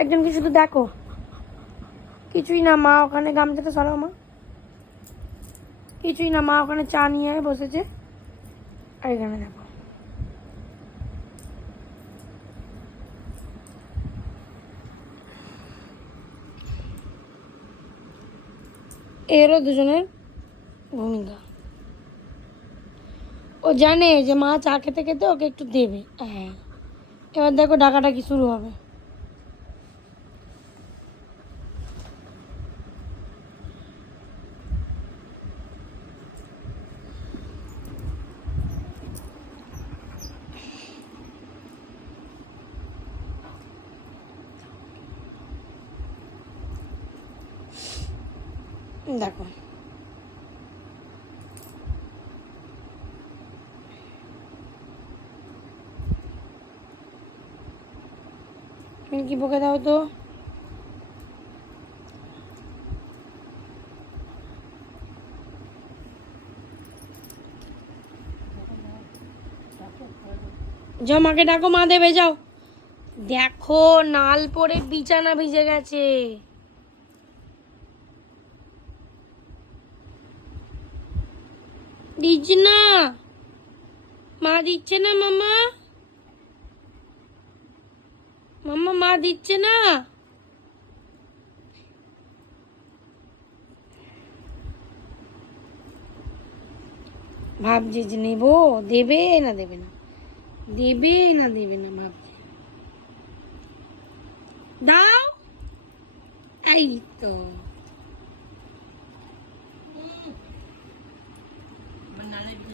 একজনকে শুধু দেখো, কিছুই না। মা ওখানে গামছাটা সরাও মা, কিছুই না। মা ওখানে চা নিয়ে বসেছে, আর এখানে দেখো এরও দুজনের ভূমিকা। ও জানে যে মা চা খেতে খেতে ওকে একটু দেবে। হ্যাঁ, এবার দেখো ডাকাডাকি শুরু হবে। দেখো কি বকে দাও তো। যাও মাকে ডাকো, মা দেবে যাও। দেখো নাল পরে বিছানা ভিজে গেছে। দিচ্ছে না মা, দিচ্ছে না মামা, মামা মা দিচ্ছে না। ভাবছে যে নেবো, দেবে না দেবে না, দেবে না দেবে না ভাবছে। দাও, এই তো।